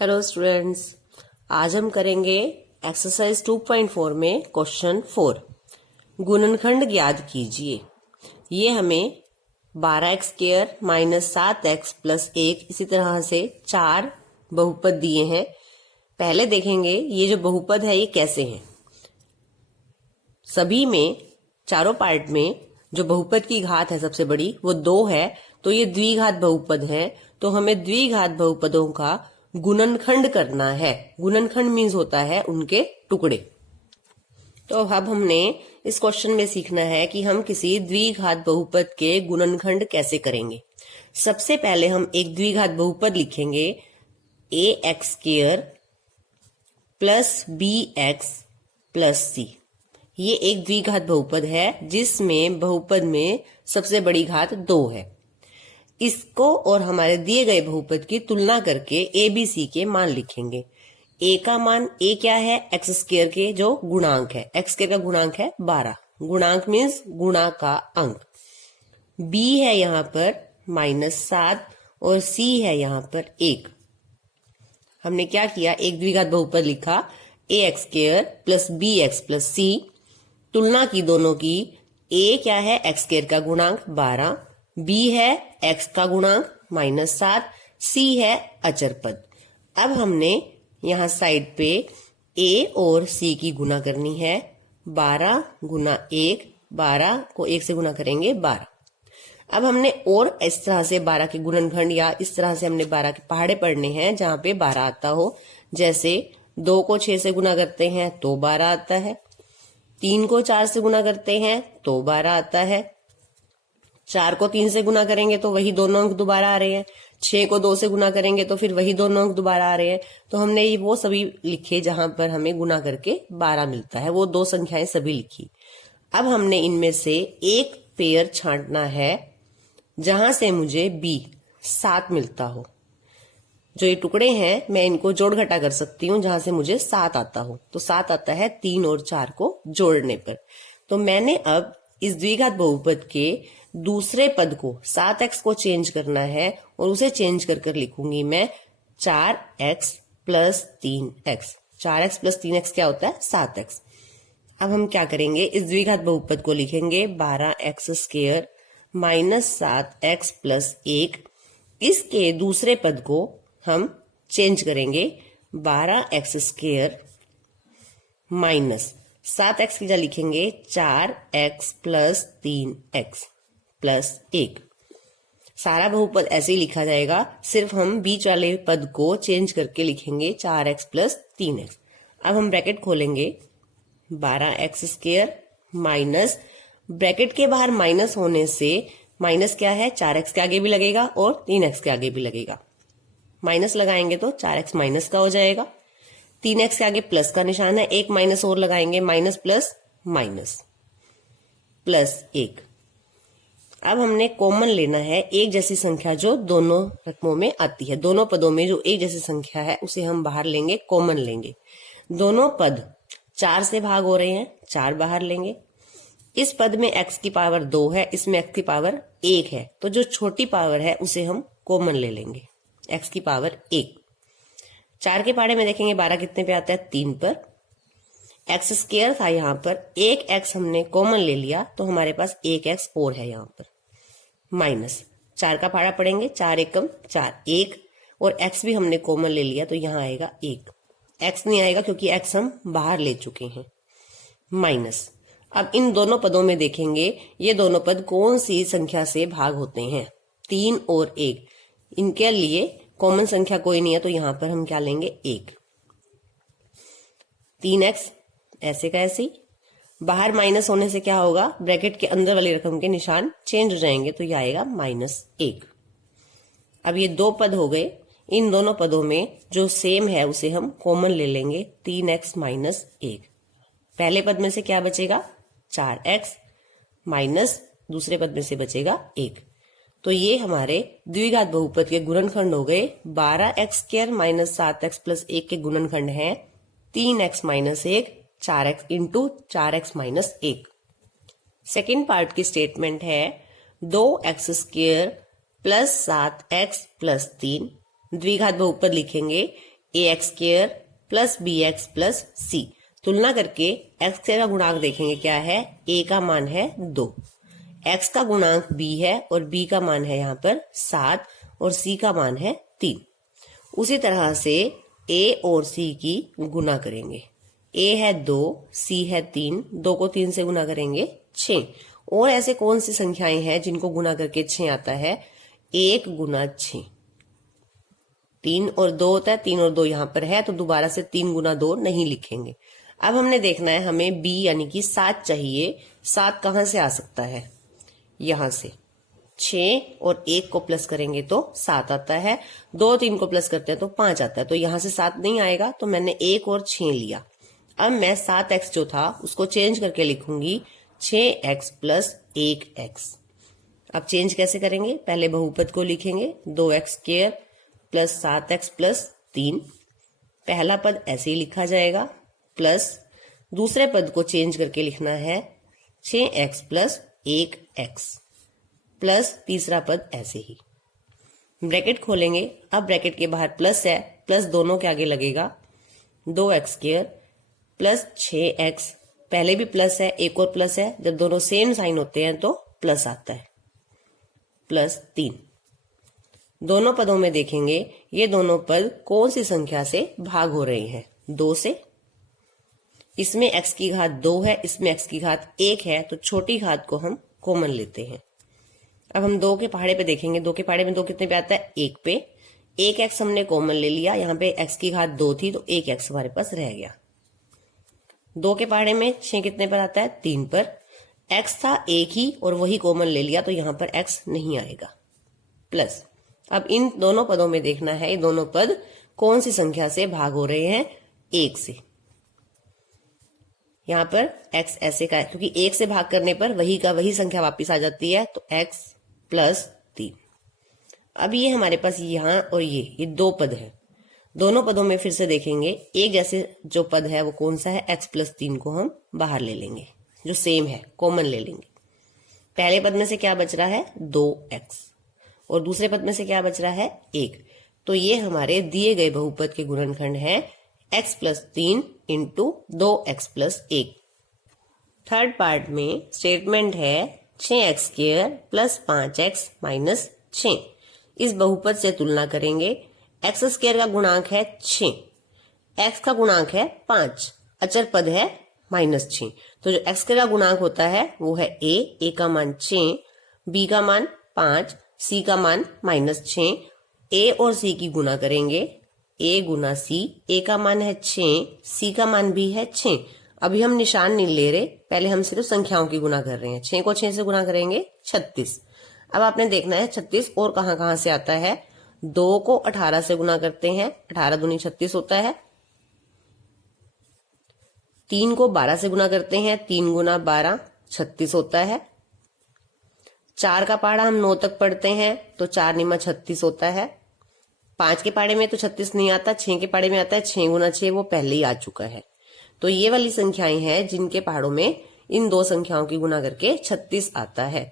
Hello students, आज हम करेंगे एक्सरसाइज 2.4 में क्वेश्चन 4 गुणनखंड ज्ञात कीजिए। ये हमें 12x² माइनस 7x प्लस 1 इसी तरह से 4 बहुपद दिए हैं। पहले देखेंगे ये जो बहुपद है ये कैसे हैं। सभी में चारों पार्ट में जो बहुपद की घात है सबसे बड़ी वो 2 है, तो ये द्विघात बहुपद है। तो हमें द्विघात बहुपदों का गुणनखंड करना है। गुणनखंड मीन्स होता है उनके टुकड़े। तो अब हमने इस क्वेश्चन में सीखना है कि हम किसी द्विघात बहुपद के गुणनखंड कैसे करेंगे। सबसे पहले हम एक द्विघात बहुपद लिखेंगे ax² plus bx plus c। ये एक द्विघात बहुपद है जिसमें बहुपद में सबसे बड़ी घात 2 है। इसको और हमारे दिए गए बहुपद की तुलना करके a b c के मान लिखेंगे। a का मान a क्या है, x² के जो गुणांक है, x² का गुणांक है 12। गुणांक मीन्स गुणा का अंक। b है यहाँ पर -7 और c है यहाँ पर 1। हमने क्या किया, एक द्विघात बहुपद लिखा ax² plus bx plus c। तुलना की दोनों की। a क्या है, x² का गुणांक 12, b है x का गुणांक -7, c है अचर पद। अब हमने यहाँ साइड पे a और c की गुणा करनी है। 12 गुना 1, 12 को 1 से गुना करेंगे 12। अब हमने और इस तरह से 12 के गुणनखंड या इस तरह से हमने 12 के पहाड़े पढ़ने हैं जहां पे 12 आता हो। जैसे 2 को 6 से गुना करते हैं तो 12 आता है, 3 को 4 से गुना करते हैं तो 12 आता है, 4 को 3 से गुना करेंगे तो वही दोनों अंक दोबारा आ रहे हैं, 6 को 2 से गुना करेंगे तो फिर वही दोनों अंक दोबारा आ रहे हैं। तो हमने ये वो सभी लिखे जहां पर हमें गुना करके 12 मिलता है, वो 2 संख्याएं सभी लिखी। अब हमने इनमें से एक पेयर छांटना है जहां से मुझे b 7 मिलता हो। जो ये टुकड़े हैं मैं इनको जोड़ घटा कर सकती हूँ जहां से मुझे 7 आता हो। तो 7 आता है 3 और 4 को जोड़ने पर। तो मैंने अब इस द्विघात बहुपद के दूसरे पद को 7x को चेंज करना है और उसे चेंज कर कर लिखूंगी मैं 4x plus 3x। 4x plus 3x क्या होता है, 7x। अब हम क्या करेंगे, इस द्विघात बहुपद को लिखेंगे 12x² माइनस 7x प्लस 1। इसके दूसरे पद को हम चेंज करेंगे 12x² माइनस 7x की जगह लिखेंगे 4x प्लस 3x प्लस 1। सारा बहुपद ऐसे ही लिखा जाएगा, सिर्फ हम बीच वाले पद को चेंज करके लिखेंगे 4x प्लस 3x। अब हम ब्रैकेट खोलेंगे 12x² माइनस, ब्रैकेट के बाहर माइनस होने से माइनस क्या है, 4x के आगे भी लगेगा और 3x के आगे भी लगेगा। माइनस लगाएंगे तो 4x माइनस का हो जाएगा, 3x के आगे प्लस का निशान है, एक माइनस और लगाएंगे, माइनस प्लस माइनस प्लस 1। अब हमने कॉमन लेना है एक जैसी संख्या जो दोनों रकमों में आती है। दोनों पदों में जो एक जैसी संख्या है उसे हम बाहर लेंगे, कॉमन लेंगे। दोनों पद 4 से भाग हो रहे हैं, 4 बाहर लेंगे। इस पद में x की पावर 2 है, इसमें x की पावर 1 है, तो जो छोटी पावर है उसे हम कॉमन ले लेंगे, x की पावर 1। 4 के पहाड़े में देखेंगे 12 कितने पे आता है, 3 पर। x² था यहाँ पर, एक x हमने कॉमन ले लिया तो हमारे पास एक x और है यहाँ पर, माइनस 4 का पहाड़ा पढ़ेंगे, 4 एकम 4, 1 और x भी हमने कॉमन ले लिया तो यहाँ आएगा 1। x नहीं आएगा क्योंकि x हम बाहर ले चुके हैं, माइनस। अब इन दोनों पदों में देखेंगे ये दोनों पद कौन सी संख्या से भाग होते हैं, 3 और 1। इनके लिए कॉमन संख्या कोई नहीं है तो यहां पर हम क्या लेंगे, 1। 3x ऐसे का ऐसे ही, बाहर माइनस होने से क्या होगा, ब्रैकेट के अंदर वाली रकम के निशान चेंज हो जाएंगे तो यह आएगा -1। अब ये 2 पद हो गए, इन दोनों पदों में जो सेम है उसे हम कॉमन ले लेंगे, 3x माइनस 1। पहले पद में से क्या बचेगा, 4x माइनस दूसरे पद में से बचेगा 1। तो ये हमारे द्विघात बहुपद के गुणनखंड हो गए। 12x² माइनस 7x प्लस 1 के गुणनखंड है 3x minus 1, 4x into 4x minus 1। Second part की स्टेटमेंट है 2x² प्लस 7x प्लस 3। द्विघात बहुपद लिखेंगे ax² plus bx plus c। तुलना करके x² का गुणांक देखेंगे क्या है, a का मान है 2, x का गुणांक b है और b का मान है यहाँ पर 7 और c का मान है 3। उसी तरह से a और c की गुना करेंगे, a है 2, c है 3, 2 को 3 से गुना करेंगे 6। और ऐसे कौन सी संख्याएं हैं जिनको गुना करके 6 आता है, 1 गुना 6, 3 और 2 होता है, 3 और 2 यहाँ पर है तो दोबारा से 3 गुना 2 नहीं लिखेंगे। अब हमने देखना है हमें b यानी कि 7 चाहिए। 7 कहां से आ सकता है, यहां से 6 और 1 को प्लस करेंगे तो 7 आता है, 2 3 को प्लस करते हैं तो 5 आता है, तो यहां से 7 नहीं आएगा तो मैंने 1 और 6 लिया। अब मैं 7x जो था उसको चेंज करके लिखूंगी 6x प्लस 1x। अब चेंज कैसे करेंगे, पहले बहुपद को लिखेंगे 2x² प्लस 7x प्लस 3। पहला पद ऐसे ही लिखा जाएगा, प्लस दूसरे पद को चेंज करके लिखना है 6x प्लस 1x, प्लस तीसरा पद ऐसे ही। ब्रैकेट खोलेंगे, अब ब्रैकेट के बाहर प्लस है, प्लस दोनों के आगे लगेगा 2x² प्लस 6x, पहले भी प्लस है एक और प्लस है, जब दोनों सेम साइन होते हैं तो प्लस आता है, प्लस 3। दोनों पदों में देखेंगे ये दोनों पद कौन सी संख्या से भाग हो रहे हैं, 2 से। इसमें x की घात 2 है, इसमें x की घात 1 है, तो छोटी घात को हम कॉमन लेते हैं। अब हम 2 के पहाड़े पे देखेंगे, 2 के पहाड़े में 2 कितने पे आता है, 1 पे। 1x हमने कॉमन ले लिया, यहाँ पे x की घात 2 थी तो 1x हमारे पास रह गया। 2 के पहाड़े में 6 कितने पर आता है, 3 पर। x था 1 ही और वही कॉमन ले लिया तो यहाँ पर x नहीं आएगा, प्लस। अब इन दोनों पदों में देखना है ये दोनों पद कौन सी संख्या से भाग हो रहे हैं, 1 से। यहाँ पर x ऐसे का है क्योंकि 1 से भाग करने पर वही का वही संख्या वापस आ जाती है, तो x प्लस 3। अब ये हमारे पास यहाँ और ये 2 पद है। दोनों पदों में फिर से देखेंगे एक जैसे जो पद है वो कौन सा है, x प्लस 3 को हम बाहर ले लेंगे, जो सेम है कॉमन ले लेंगे। पहले पद में से क्या बच रहा है, 2x, और दूसरे पद में से क्या बच रहा है, 1। तो ये हमारे दिए गए बहुपद के गुणनखंड है x plus 3 into 2x plus 1। Third part में स्टेटमेंट है 6x² प्लस 5x माइनस 6। इस बहुपद से तुलना करेंगे, x² का गुणांक है 6, x का गुणांक है 5, अचर पद है -6, तो जो x का गुणांक होता है वो है a का मान 6, b का मान 5, c का मान -6। a और c की गुना करेंगे, a गुना c, a का मान है 6, c का मान भी है 6। अभी हम निशान नहीं ले रहे, पहले हम सिर्फ संख्याओं की गुना कर रहे हैं। 6 को 6 से गुना करेंगे 36। अब आपने देखना है 36 और कहां से आता है, 2 को 18 से गुना करते हैं, 18 दूनी 36 होता है। 3 को 12 से गुना करते हैं, 3 गुना 12 36 होता है। 4 का पहाड़ा हम 9 तक पढ़ते हैं तो 4 निमा 36 होता है। 5 के पहाड़े में तो 36 नहीं आता, 6 के पहाड़े में आता है, 6 गुना 6 वो पहले ही आ चुका है। तो ये वाली संख्याएं हैं जिनके पहाड़ों में इन दो संख्याओं की गुना करके 36 आता है।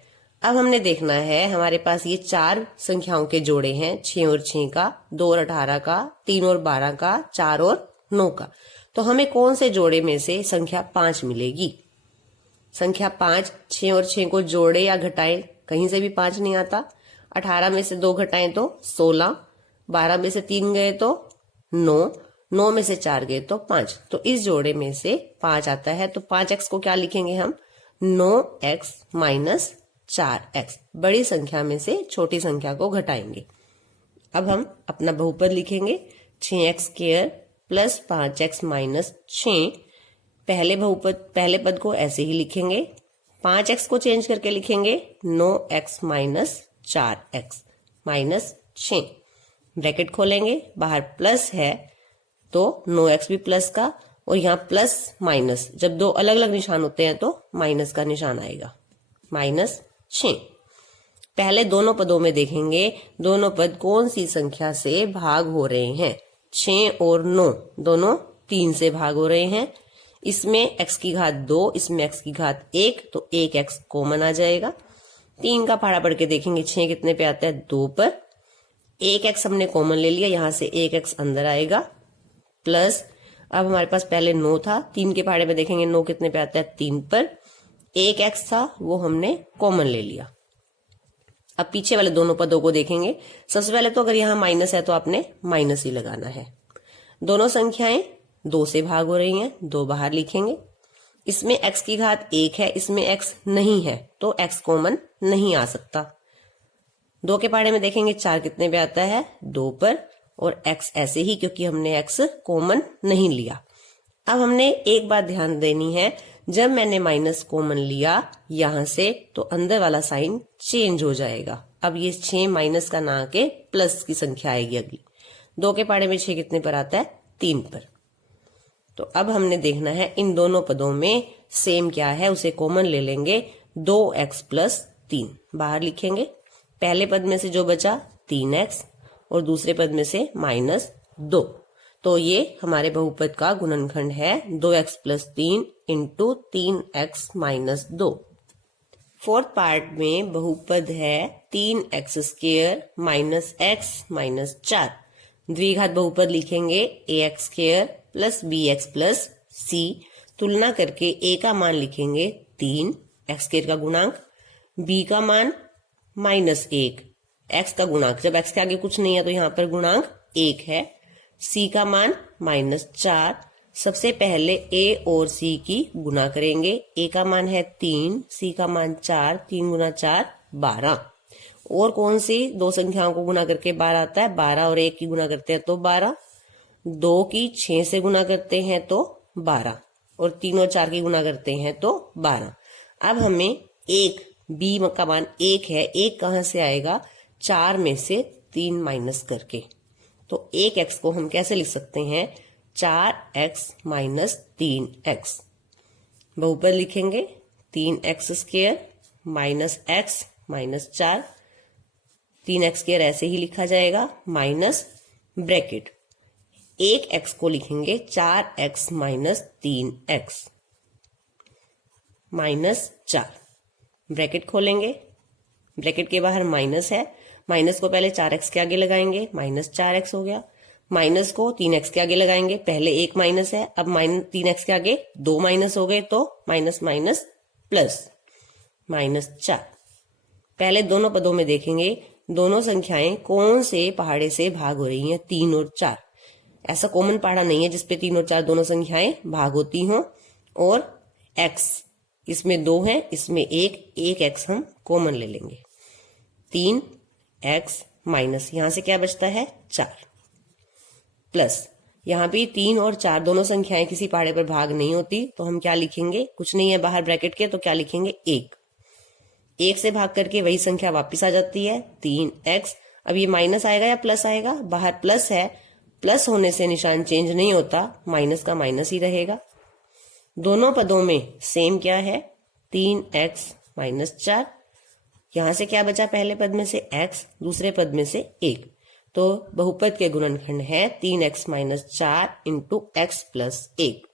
अब हमने देखना है हमारे पास ये 4 संख्याओं के जोड़े हैं, 6 और 6 का, 2 और 18 का, 3 और 12 का, 4 और 9 का। तो हमें कौन से जोड़े में से संख्या 5 मिलेगी। संख्या 5, 6 और 6 को जोड़े या घटाएं, कहीं से भी 5 नहीं आता। 18 में से 2 घटाएं तो 16, 12 में से 3 गए तो 9, 9 में से 4 गए तो 5। तो इस जोड़े में से 5 आता है। तो 5x को क्या लिखेंगे हम, 9x माइनस 4x। बड़ी संख्या में से छोटी संख्या को घटाएंगे। अब हम अपना बहुपद लिखेंगे 6x² प्लस 5x माइनस 6। पहले पद को ऐसे ही लिखेंगे, 5x को चेंज करके लिखेंगे 9x minus 4x minus 6। Bracket खोलेंगे, बाहर प्लस है तो 9x भी प्लस का, और यहाँ प्लस माइनस, जब दो अलग अलग निशान होते हैं तो माइनस का निशान आएगा, माइनस 6। पहले दोनों पदों में देखेंगे दोनों पद कौन सी संख्या से भाग हो रहे हैं। 6 और 9 दोनों 3 से भाग हो रहे हैं। इसमें x की घात 2, इसमें x की घात 1, तो 1x कॉमन आ जाएगा। 3 का पहाड़ा पढ़ के देखेंगे 6 कितने पे आता है, 2 पर। 1x हमने कॉमन ले लिया, यहां से 1x अंदर आएगा, प्लस, अब हमारे पास पहले 9 था, 3 के पहाड़े में देखेंगे 9 कितने पे आता है, 3 पर। 1 x था वो हमने कॉमन ले लिया। अब पीछे वाले दोनों पदों को देखेंगे। सबसे पहले तो अगर यहाँ माइनस है तो आपने माइनस ही लगाना है। दोनों संख्याएं 2 से भाग हो रही हैं, 2 बाहर लिखेंगे। इसमें x की घात 1 है, इसमें x नहीं है तो x कॉमन नहीं आ सकता। 2 के पहाड़े में देखेंगे 4 कितने पे आता है, 2 पर, और x ऐसे ही क्योंकि हमने x कॉमन नहीं लिया। अब हमने एक बात ध्यान देनी है, जब मैंने माइनस कॉमन लिया यहां से तो अंदर वाला साइन चेंज हो जाएगा। अब ये 6 माइनस का ना के प्लस की संख्या आएगी अगली। 2 के पहाड़े में 6 कितने पर आता है, 3 पर। तो अब हमने देखना है इन दोनों पदों में सेम क्या है, उसे कॉमन ले लेंगे। 2x प्लस 3 बाहर लिखेंगे। पहले पद में से जो बचा 3x और दूसरे पद में से -2, तो ये हमारे बहुपद का गुणनखंड है 2x plus 3 into 3x minus 2। Fourth part में बहुपद है 3x square minus x minus 4। द्विघात बहुपद लिखेंगे ax square plus bx plus c। तुलना करके a का मान लिखेंगे 3, x स्क्वेयर का गुणांक, b का मान -1, x का गुणांक, जब x के आगे कुछ नहीं है तो यहाँ पर गुणांक 1 है, c का मान -4। सबसे पहले a और c की गुना करेंगे। a का मान है 3, c का मान 4, 3 गुना 4 12। और कौन सी दो संख्याओं को गुना करके 12 आता है, 12 और 1 की गुना करते हैं तो 12, 2 की 6 से गुना करते हैं तो 12, और 3 और 4 की गुना करते हैं तो 12। अब हमें एक b का मान 1 है, 1 कहां से आएगा, 4 में से 3 माइनस करके। तो 1x को हम कैसे लिख सकते हैं, 4x माइनस 3x। बहुपद लिखेंगे 3x square minus x minus 4, 3x square ऐसे ही लिखा जाएगा, माइनस ब्रैकेट 1x को लिखेंगे 4x minus 3x minus 4। Bracket खोलेंगे, ब्रैकेट के बाहर माइनस है, माइनस को पहले 4x के आगे लगाएंगे, माइनस 4x हो गया। माइनस को 3x के आगे लगाएंगे, पहले एक माइनस है, अब 3x के आगे 2 माइनस हो गए तो माइनस माइनस प्लस -4। पहले दोनों पदों में देखेंगे दोनों संख्याएं कौन से पहाड़े से भाग हो रही हैं, 3 और 4। ऐसा कॉमन पहाड़ा नहीं है जिसपे 3 और 4 दोनों संख्याएं भाग होती हों। और x इसमें 2 है, इसमें 1 x हम कॉमन ले लेंगे। 3x माइनस यहां से क्या बचता है, 4, प्लस यहां भी 3 और 4 दोनों संख्याएं किसी पहाड़े पर भाग नहीं होती तो हम क्या लिखेंगे, कुछ नहीं है बाहर ब्रैकेट के, तो क्या लिखेंगे 1 से भाग करके वही संख्या वापस आ जाती है 3x। अब ये माइनस आएगा या प्लस आएगा, बाहर प्लस है, प्लस होने से निशान चेंज नहीं होता, माइनस का माइनस ही रहेगा। दोनों पदों में सेम क्या है, 3x माइनस 4। यहां से क्या बचा, पहले पद में से x, दूसरे पद में से 1, तो बहुपद के गुणनखंड है 3x minus 4 into x plus 1।